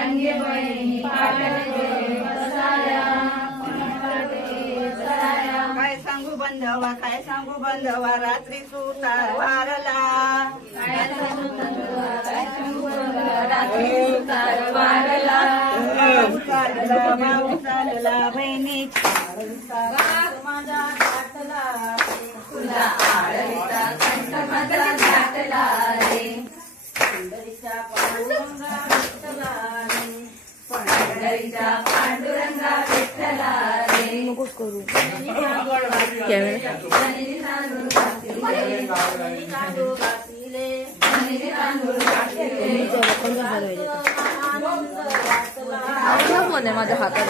अंगे बहिणी पाठले बसाया काय सांगू बंधवा काय सांगू बंधवा रात्री सुता वारला काय सांगू बंधवा काय सांगू बंधवा रात्री सुतार वारला भाऊ चालला बहिणीचा माझा घातला तुला आळीचा कंठ माझा घातला रे पंढरीच्या पांडुरंगा विठ्ठला रे पंढरीच्या पांडुरंगा विठ्ठला रे नकोच करू तांदूळ घातले मध्ये माझ्या हातात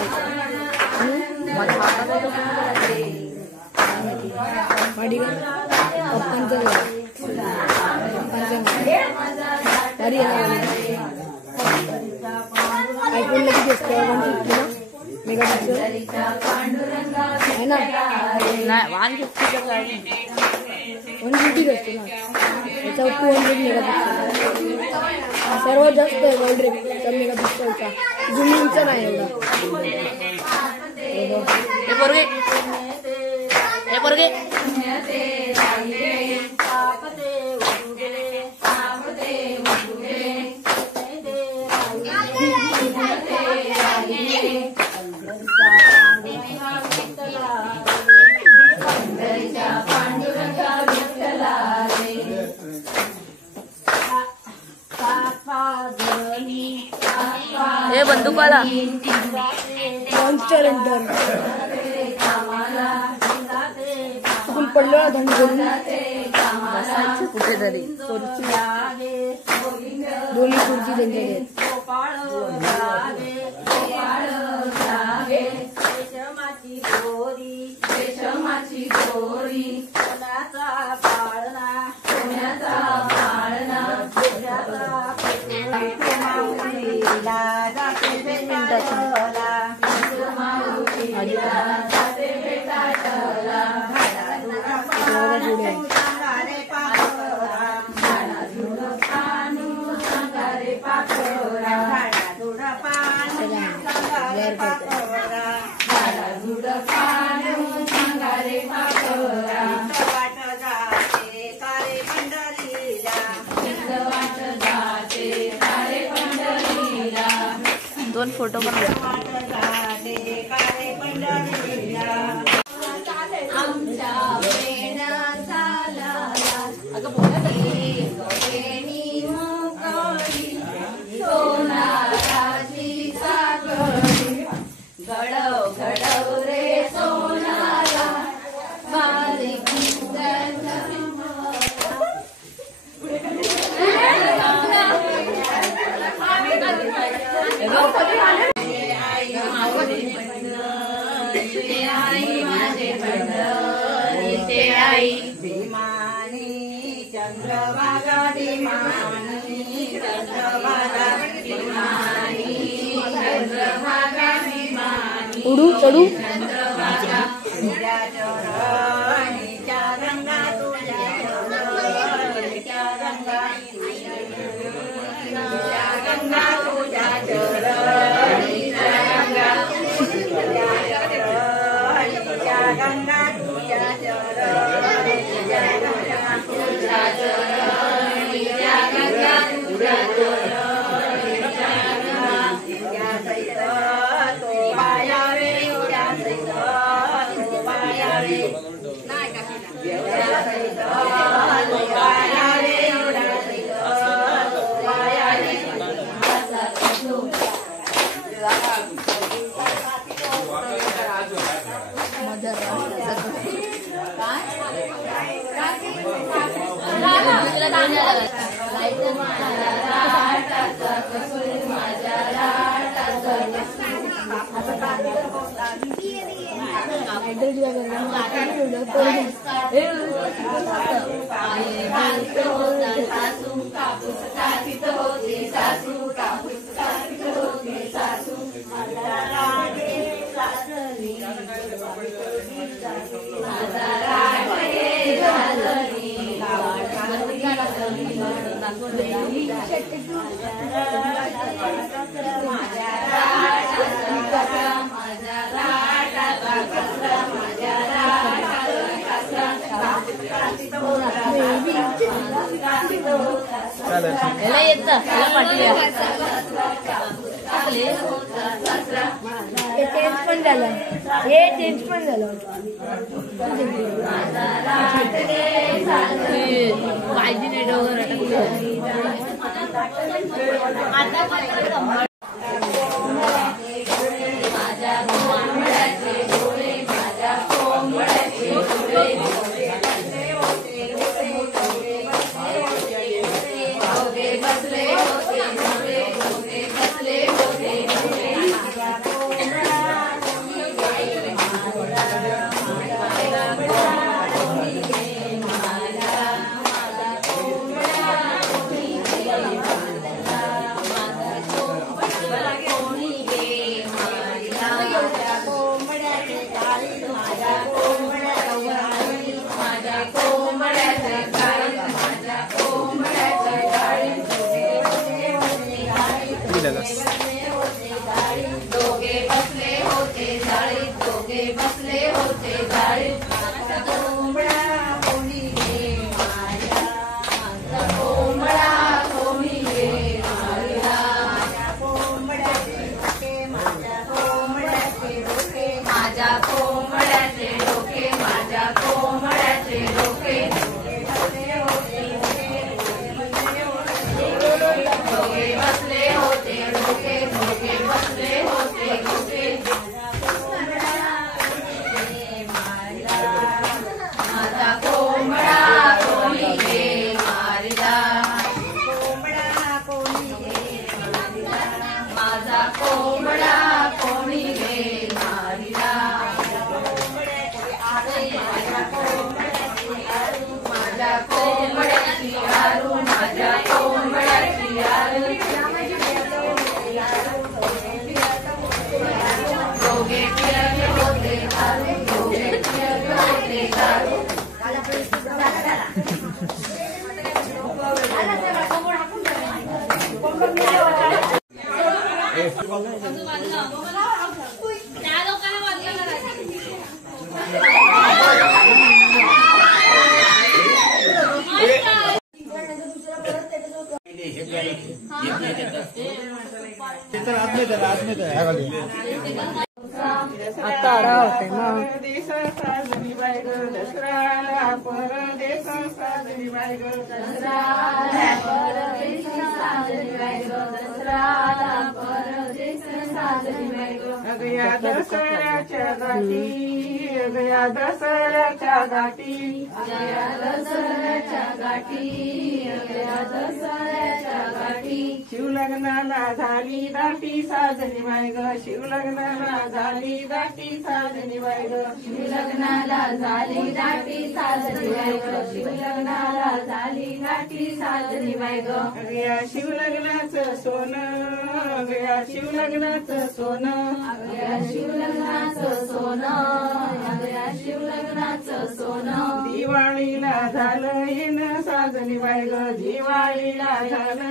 माझ्या हातात गाडी आयफोन किती असते 150 मेगापिक्सल आहे ना नाही 150 असते ना याच्यावर 200 मेगापिक्सल सर्वात जास्त आहे वर्ल्ड रेकॉर्ड मेगापिक्सलचा झुमिंगचा नाही एवढा हे पोरगे हे बंदूकवाला लॉन्चर आपण पडलो ना धंड करून बसायचं कुठेतरी दोन्ही खुर्ची त्यांच्याकडे दोन फोटो पण उडू चढू याला येत याला पाठवूया चेंज पण झालं हे चेंज पण झालं पाहिजे नाही डोगर आता आढावा होते मग परदेश साजरी बाय ग दसराला परदेश साजरी बाय ग अगया दसऱ्याच्या गाठी अगया दसऱ्याच्या गाठी शिवलग्नाला झाली दाटी साजरी बाय ग शिवलग्नाला झाली दाटी साजरी बाय ग शिवलग्नाला झाली दाटी साजरी बाय ग शिवलग्नाला झाली दाटी साजरी बाय ग अगया शिवलग्नाचं सोनं अगया शिवलग्नाचं सोनं अगया शिवलग्नाचं सोनं अगया शिवलग्नाचं सोनं दिवाळीला झालं येणं साजरी बाय ग दिवाळीला झालं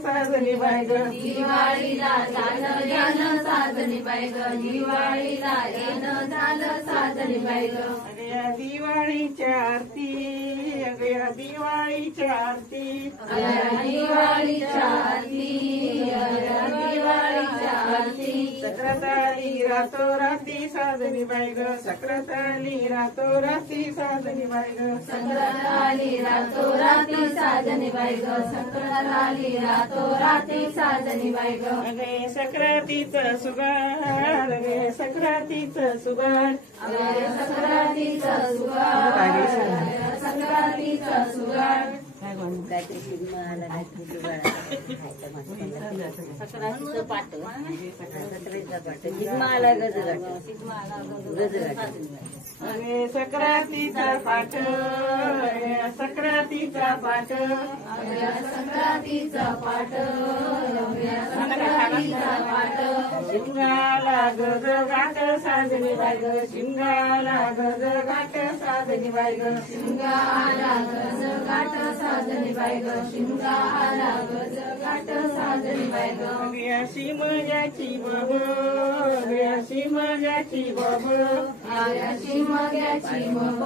साजरी बाय ग दिवाळीला झालं येणं साजरी बाय ग दिवाळीला येणं झालं साजरी बाय ग अगया दिवाळीच्या आरती अगया दिवाळीच्या आरती अगया दिवाळीच्या आरती अगया दिवाळीच्या आरती सक्रात आली रातोराती साजरी बाय ग सक्रात आली रातोराती साजरी बाय ग संक्रांत आली रातोराती साजरी बाय ग संक्रांत आली रातोराती साजरी बाय ग अगे सक्रातीचं सुगार अगे सक्रातीचं सुगार अगं संक्रांतीचं सुगार संक्रांतीचं सुगार अगे सक्रातीचा पाठ सक्रातीचा पाठ अवघ्या संक्रांतीचा पाठ अवघ्या संक्रांतीचा पाठ शिंगाला गज गाठ साजनी बाई ग शिंगाला गज गाठ साजनी बाई ग शिंगाला गज गाठ साजनी बाई ग शिंगाला गज गाठ साजनी बाई ग अशी मजाची बाब अशी मजाची बाब अशी मग्याची बब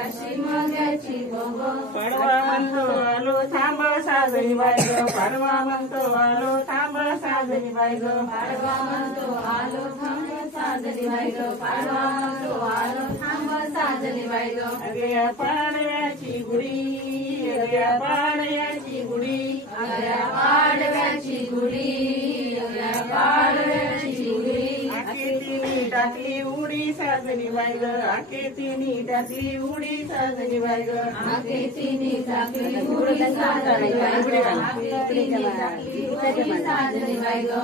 अशी मग्याची बब पाडवा म्हणतो आलो थांब साजनी बाई ग पाडवा म्हणतो आलो थांब साजनी बाई ग पाडवा म्हणतो आलो थांब साजनी बाई ग पाडवा म्हणतो आलो थांब साजनी बाई ग अगया पाडव्याची गुढी अगया पाडव्याची गुढी अगया पाडव्याची गुढी अगया पाडव्याची गुढी आकेतीनी टाकली उडी साजनी बाई ग आकेतीनी टाकली उडी साजनी बाई ग आकेतीने टाकली गुढी साजनी बाई ग आकेतीने टाकली गुढी साजनी बाई ग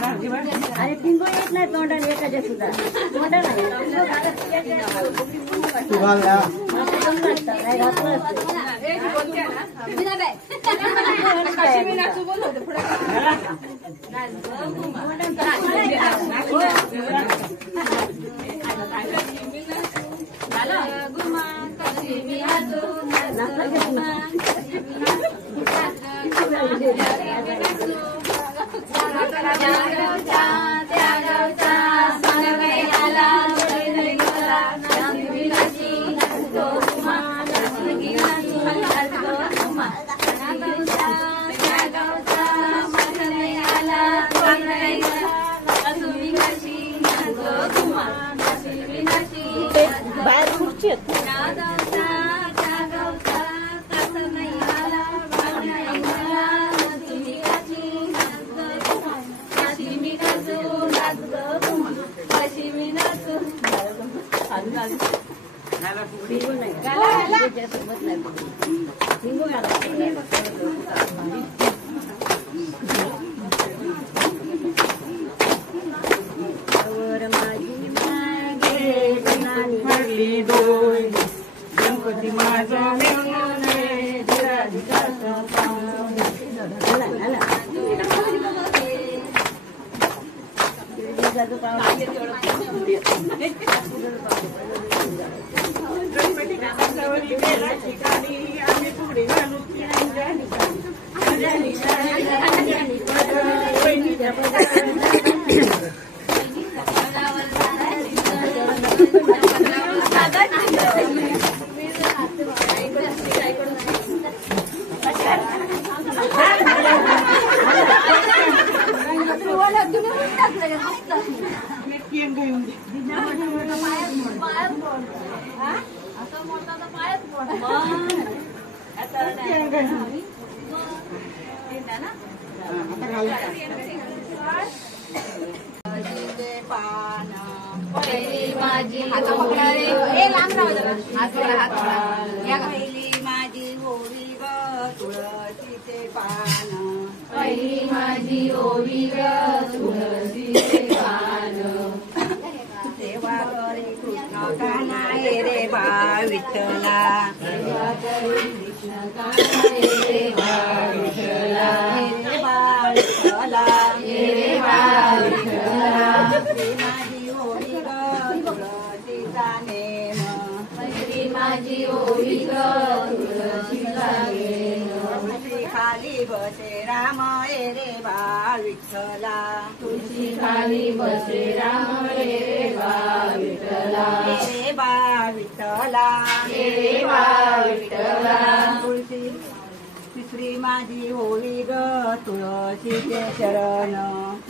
अरे पिंगो येत नाही तोंडाने एकाच्या सुद्धा तोंडा नाही बाहेर खुर्ची हरली डोय गणपती माझा मिळून गणपती कासावरी गेला ठिकाणी आम्ही पुढे घालू पहिली माझी होळी ग तुळशीचे पान पहिली माझी ओवी ग तुळशीचे पान सेवा करे कृष्ण काना रे बा विठ्ठला सेवा करी कृष्ण काना रे बा विठ्ठला रे बा विठ्ठला रे बा विठ्ठला माझी होळी ग तुळशीचा नेम पहिली माझी ओवी ग तुळशीचा नेम तुळशी खाली बसे राम रे बा विठ्ठला तुळशी खाली बसे राम रे बा विठ्ठला रे बा विठ्ठला रे बा विठ्ठला तुळशी तिसरी माझी होळी ग तुळशीचे चरण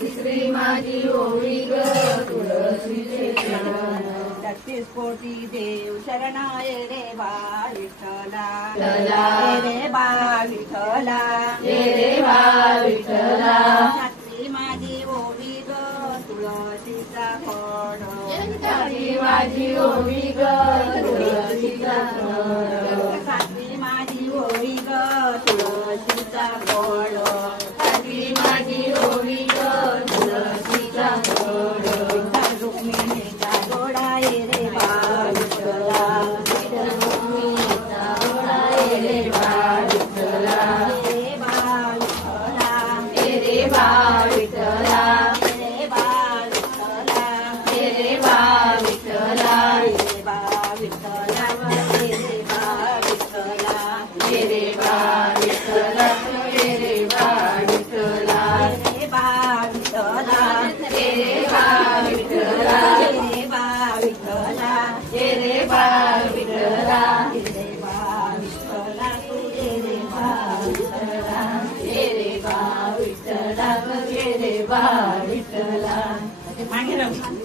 तिसरी माझी ओवी ग तुळशीचे चरण 36 कोटी देव शरण रे बा विठ्ठला विठ्ठला. रे बा विठ्ठला रे बा विठ्ठला सातवी माझी होळी ग तुळशीचा खोड सातवी माझी ओवी ग तुळशीचा खोड सातवी माझी होळी ग तुळशीचा खोड सातवी माझी ओवी ग तुळशीचा खोड विठ्ठला मागे राहू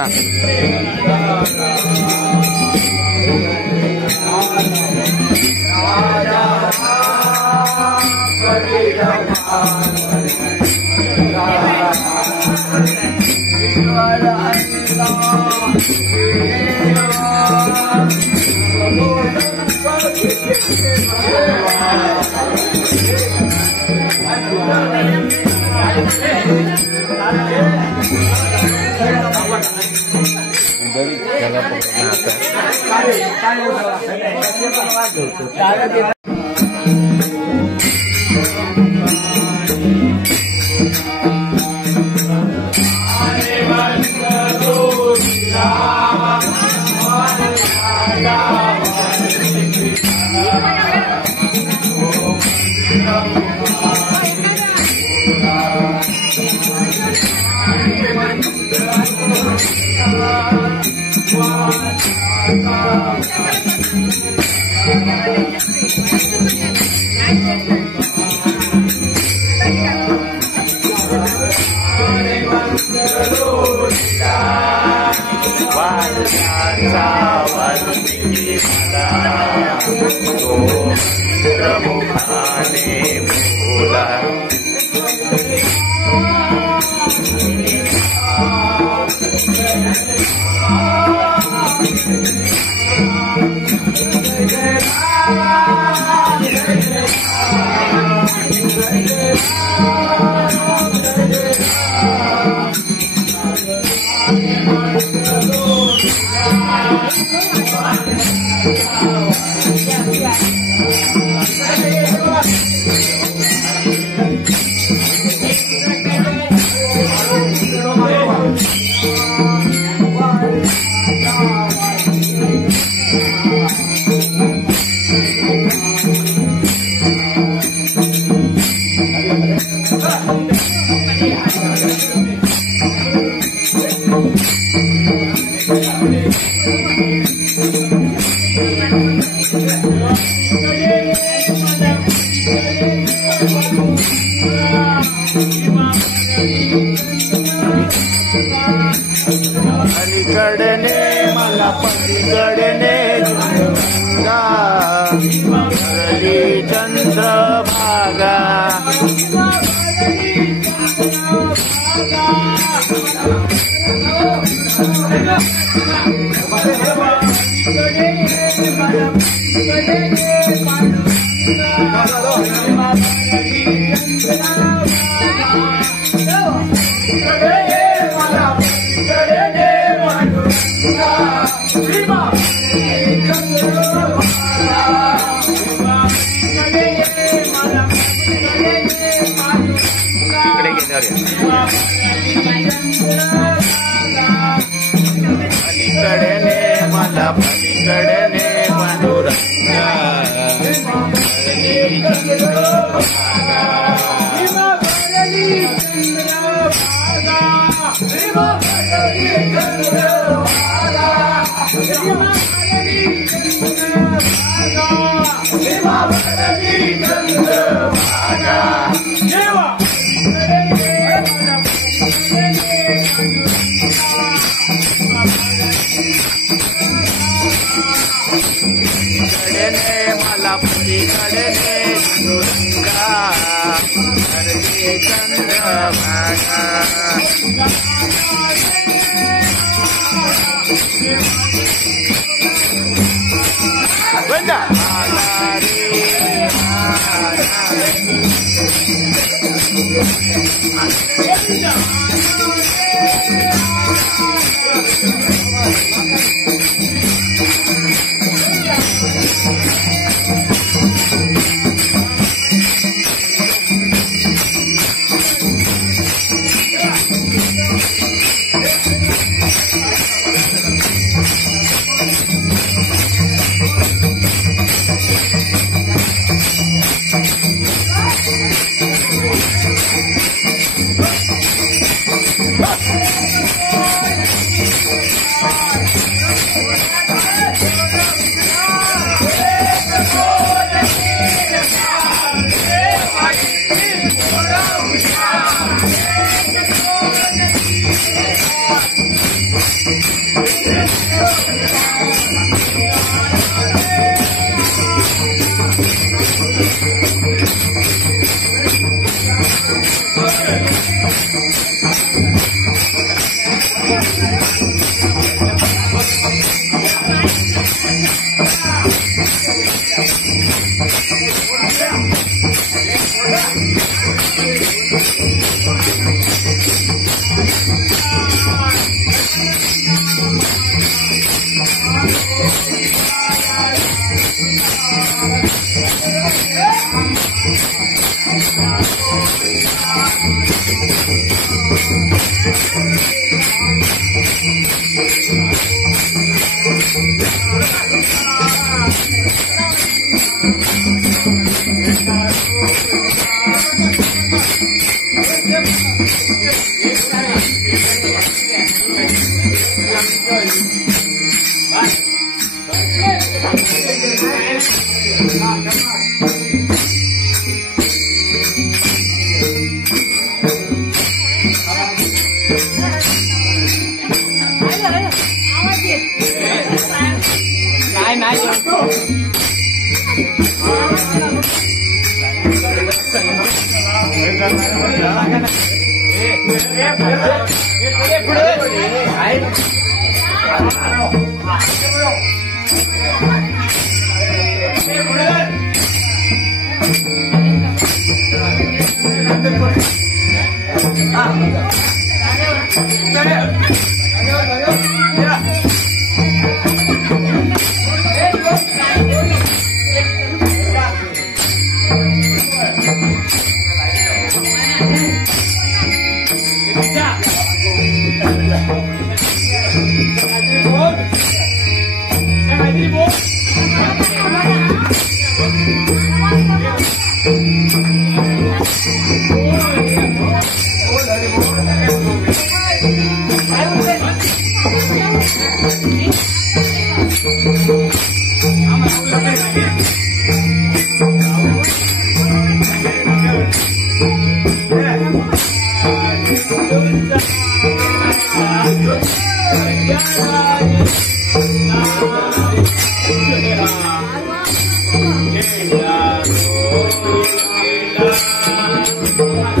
ना dari dalam pernyataan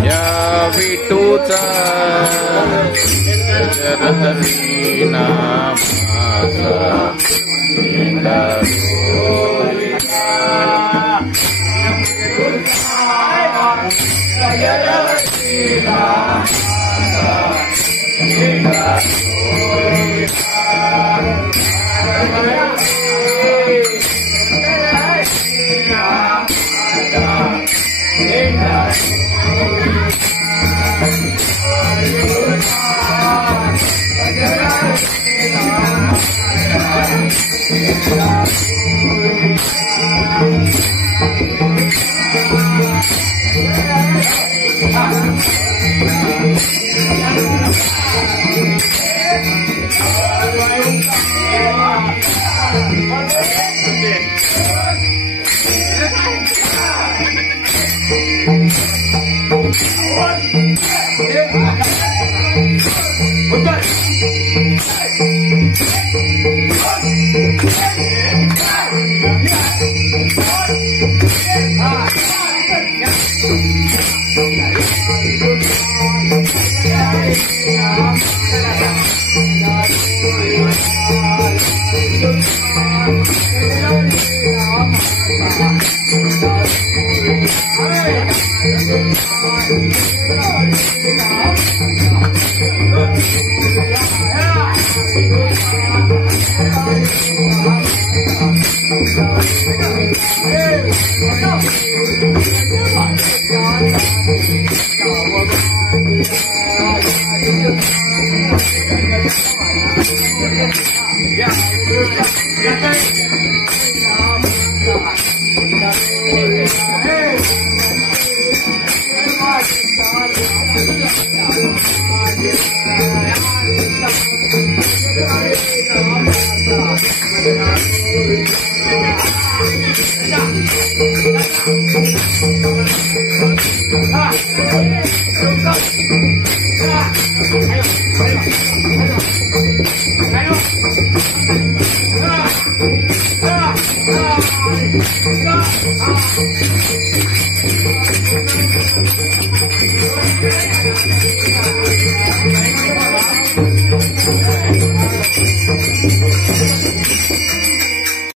या विठूचा हरी नामाचा Yeah.